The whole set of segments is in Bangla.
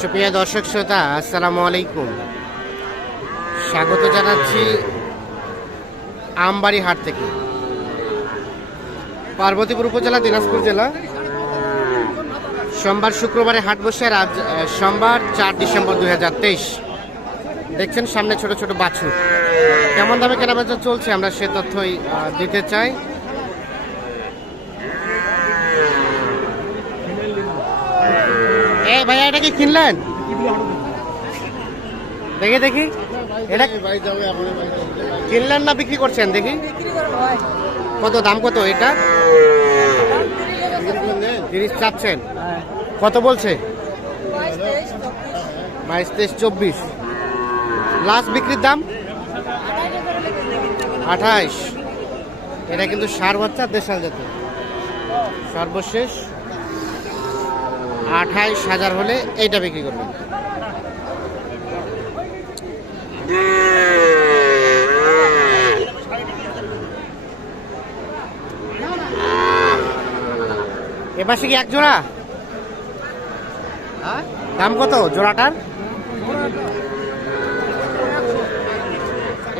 সুপ্রিয় দর্শক শ্রোতা, আসসালামু আলাইকুম। স্বাগত জানাচ্ছি আমবাড়ি হাট থেকে। পার্বতীপুর উপজেলা, দিনাজপুর জেলা। সোমবার, শুক্রবারে হাট বসে আজ সোমবার চার ডিসেম্বর দুই হাজার তেইশ। দেখছেন সামনে ছোট ছোট বাছুর। কেমন দামে কেনাবেচা চলছে আমরা সে তথ্যই দিতে চাই। এ ভাইয়া এটা কি কিনলেন? দেখি দেখি। এটা কিনলেন না বিক্রি করছেন? দেখি। কত, দাম কত এটা? তিরিশ চাচ্ছেন। কত বলছে? বাইশ, তেইশ, চব্বিশ। লাস্ট বিক্রির দাম? আঠাইশ। এটা কিন্তু সার বাচ্চা, দেশাল জাতের। সর্বশেষ আঠাইশ হাজার হলে এইটা বিক্রি করবেন। এপাশে কি এক জোড়া? দাম কত জোড়াটার?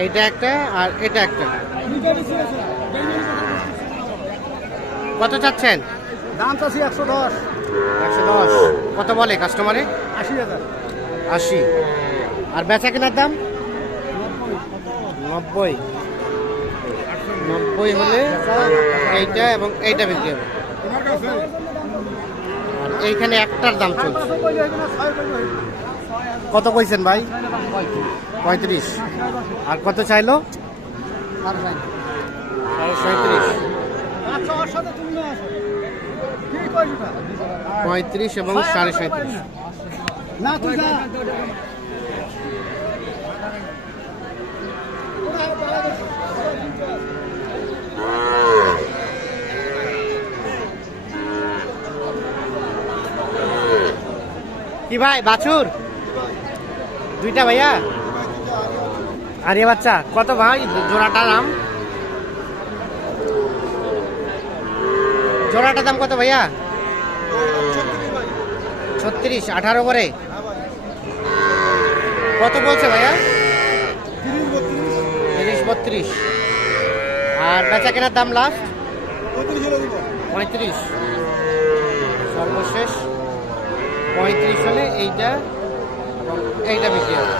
এইটা একটা আর এটা একটা। কত চাচ্ছেন? দাম চাচ্ছি একশো দশ একশো দশ। কত বলে কাস্টমারে? আশি হাজার। আশি। আর বেচা কেনার দাম? নব্বই। নব্বই হলে এইটা এবং এইটা বিক্রি হবে। আর এইখানে একটার দাম চলছে। কত কইছেন ভাই? পঁয়ত্রিশ। আর কত চাইলো? সাড়ে সাঁত্রিশ পঁয়ত্রিশ এবং সাড়ে সাঁত্রিশ। কি ভাই বাছুর? দুইটা ভাইয়া? আর বাচ্চা কত ভাই? জোড়াটার দাম? জোড়াটার দাম কত ভাইয়া? ছত্রিশ, আঠারো করে। কত বলছে ভাইয়া? তিরিশ বত্রিশ। আর বেচা কেনার দাম লাস্ট পঁয়ত্রিশ। সর্বশেষ পঁয়ত্রিশ হলে এইটা এইটা বিক্রি হবে।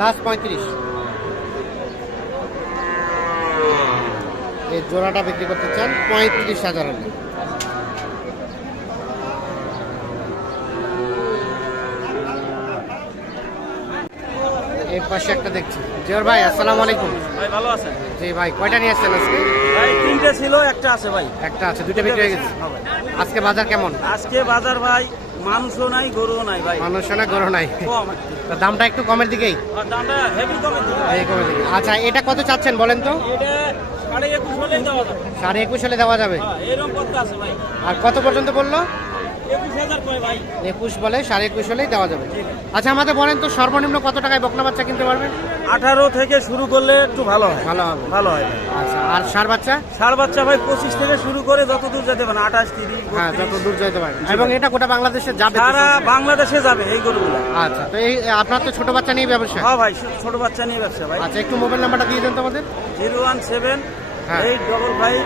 লাস্ট পঁয়ত্রিশ। এই জোড়াটা বিক্রি করতে চান পঁয়ত্রিশ হাজার হলে। এর পাশে একটা দেখছি। ভাই আসসালামু আলাইকুম। ভাই ভালো আছেন? জি ভাই কয়টা নিয়ে আসছেন আজকে? ভাই তিনটে ছিল একটা আছে ভাই। একটা আছে দুইটা বিক্রি হয়ে গেছে। আজকে বাজার কেমন? আজকে বাজার ভাই মাংসও নাই গরুও নাই ভাই। মানুষ না গরু নাই। কম দামটা একটু কমের দিকেই? দামটা হেভি কমের দিকে। আচ্ছা এটা কত চাচ্ছেন বলেন তো? এটা সাড়ে একুশ হলেই দেওয়া যাবে। সাড়ে একুশ হলে দেওয়া যাবে। হ্যাঁ এরকম করতে আছে ভাই। আর কত পর্যন্ত বলল? একুশ বলে সাড়ে একুশ হলেই দেওয়া যাবে। আচ্ছা আমাদের বলেন তো সর্বনিম্ন কত টাকায় বকনা বাচ্চা কিনতে পারবেন আঠারো থেকে শুরু করলে একটু ভালো হয়। ভালো হবে। ভালো হয় আচ্ছা আর সার বাচ্চা? ষাট বাচ্চা ভাই পঁচিশ থেকে শুরু করে যত দূর যেতে পারেন আঠাশ তিরিশ হ্যাঁ যত দূর যেতে পারেন। এবং এটা গোটা বাংলাদেশে যাবে সারা বাংলাদেশে যাবে এই গরুগুলা। আচ্ছা তো এই আপনার তো ছোট বাচ্চা নিয়ে ব্যবসা? হ্যাঁ ভাই ছোট বাচ্চা নিয়ে ব্যবসা ভাই। আচ্ছা একটু মোবাইল নাম্বারটা দিয়ে দেন তো আমাদের। জিরো ওয়ান সেভেন হ্যাঁ। Eight double five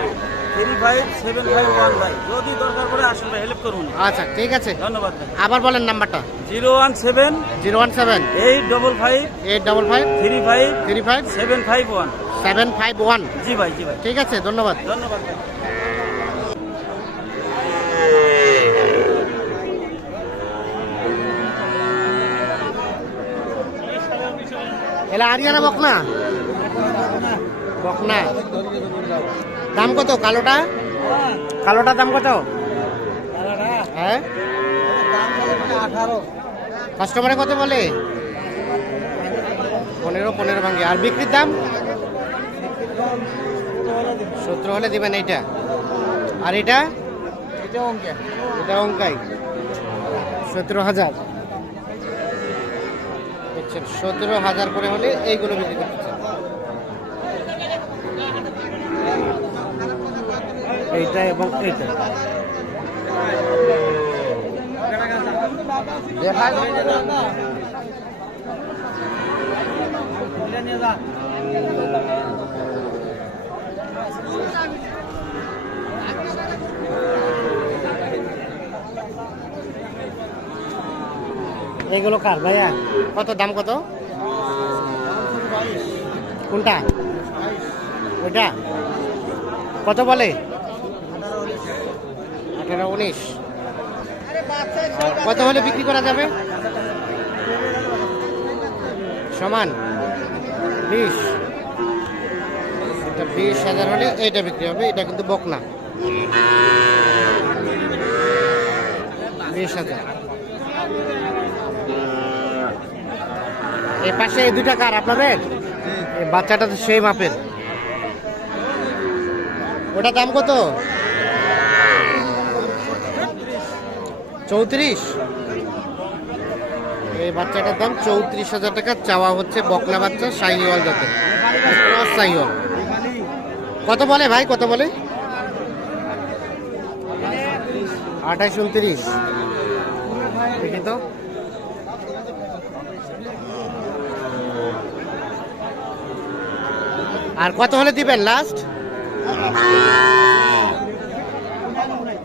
three five seven five one ভাই যদি দরকার পড়ে আসুন ভাই হেল্প করুন। আচ্ছা ঠিক আছে। ধন্যবাদ ভাই। আবার বলেন নাম্বারটা। Zero one seven zero one seven. Eight double five eight double five. Three five three five. Seven five one. Seven five one. জি ভাই জি ভাই। ঠিক আছে ধন্যবাদ। ধন্যবাদ ভাই। এলা আরিয়ানা বকনা? বকনা। দাম কত? কালোটা? কালোটার দাম কত? হ্যাঁ? কাস্টমারে কত বলে? পনেরো পনেরো ভাঙ্গে আর বিক্রির দাম? সত্তর হলে দিবেন এইটা। আর এটা? এটা অঙ্কাই। সতেরো হাজার। সতেরো হাজার করে হলে এইগুলো বিক্রি করতে এইটা এবং এইটা। এগুলো কার ভাইয়া? কত দাম কত? কোনটা? ওইটা? কত বলে? আঠারো উনিশ। কত হলে বিক্রি করা যাবে? সমান। বিশ। এটা বিশ হাজার হলে এইটা বিক্রি হবে, এটা কিন্তু বকনা। বিশ হাজার। এই পাশে এই দুটা কার, আপনাদের? বাচ্চাটা তো সেই মাপের। ওটা দাম কত? চৌত্রিশ। এই বাচ্চাটার দাম চৌত্রিশ হাজার টাকা। চাওয়া হচ্ছে বকলা বাচ্চা সাইওয়াল ক্রস সাইওয়াল কত বলে ভাই? কত বলে? আঠাশ, উনত্রিশ। দেখি তো। আর কত হলে দিবেন? লাস্ট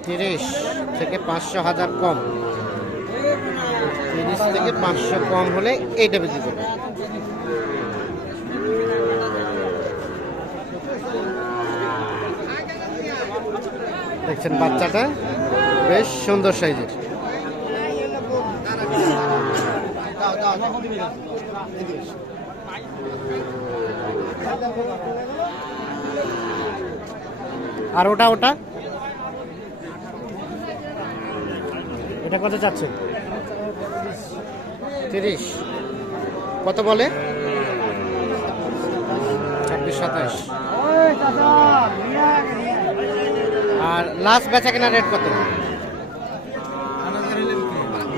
তিরিশ থেকে পাঁচশো হাজার কম। তিরিশ থেকে পাঁচশো কম হলে এইটা বিক্রি করবে দেখছেন বাচ্চাটা? বেশ সুন্দর সাইজের। আর ওটা ওটা? এটা কত চাচ্ছে? তিরিশ। কত বলে? ছাব্বিশ সাতাশ আর লাস্ট বেচা কেনা রেট কত?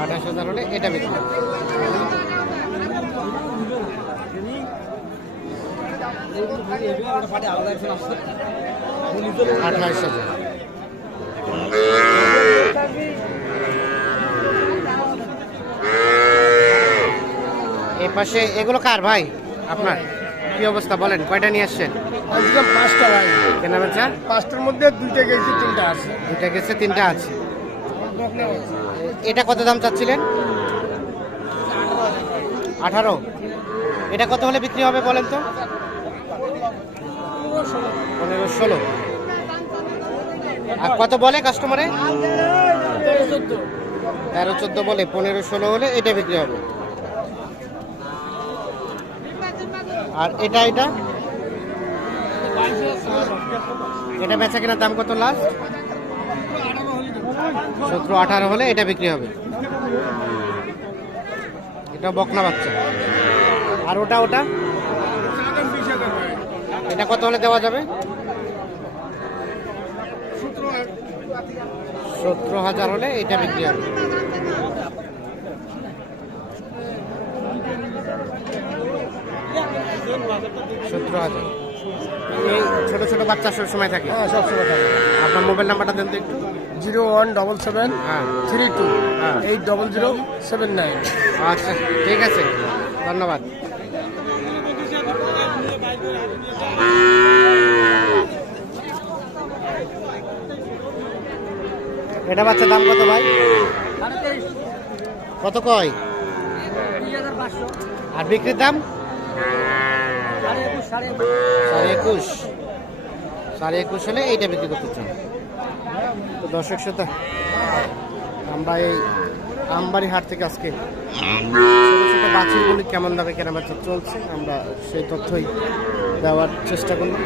আঠাশ হাজার হলে এটা বিক্রি। আঠাশ হাজার। পাশে এগুলো কার ভাই? আপনার? কি অবস্থা বলেন কয়টা নিয়ে আসছেন? আজকে পাঁচটা ভাই। কেনা বেচা পাঁচটার মধ্যে দুইটা গেছি তিনটা আছে। দুইটা গেছে তিনটা আছে। এটা কত দাম চাচ্ছিলেন? আঠারো। এটা কত হলে বিক্রি হবে বলেন তো? পনেরো ষোলো। আর কত বলে কাস্টমারে? তেরো চোদ্দ বলে পনেরো ষোলো হলে এটা বিক্রি হবে। আর এটা এটা। এটা বেচা কেনার দাম কত লাস্ট সতেরো, আঠারো হলে এটা বিক্রি হবে। এটা বকনা বাচ্চা। আর ওটা ওটা? এটা কত হলে দেওয়া যাবে? সতেরো হাজার হলে এটা বিক্রি হবে। সতেরো হাজার। এই ছোট ছোট বাচ্চা সব সময় থাকে? হ্যাঁ সবসময় থাকে। আপনার মোবাইল নাম্বারটা দেন তো একটু। জিরো ওয়ান ডবল সেভেন হ্যাঁ। থ্রি টু হ্যাঁ। Eight double zero seven nine. আচ্ছা ঠিক আছে। ধন্যবাদ। এটা বাচ্চার দাম কত ভাই? কত কয়? আর বিক্রির দাম? সাড়ে একুশ সাড়ে একুশ হলে এইটা বিক্রি করতে চান। তো দর্শক শ্রোতা, আমরা এই আমবাড়ি হাট থেকে আজকে বাছুরগুলি কেমন দামে কেনাবেচা চলছে, আমরা সেই তথ্যই দেওয়ার চেষ্টা করলাম।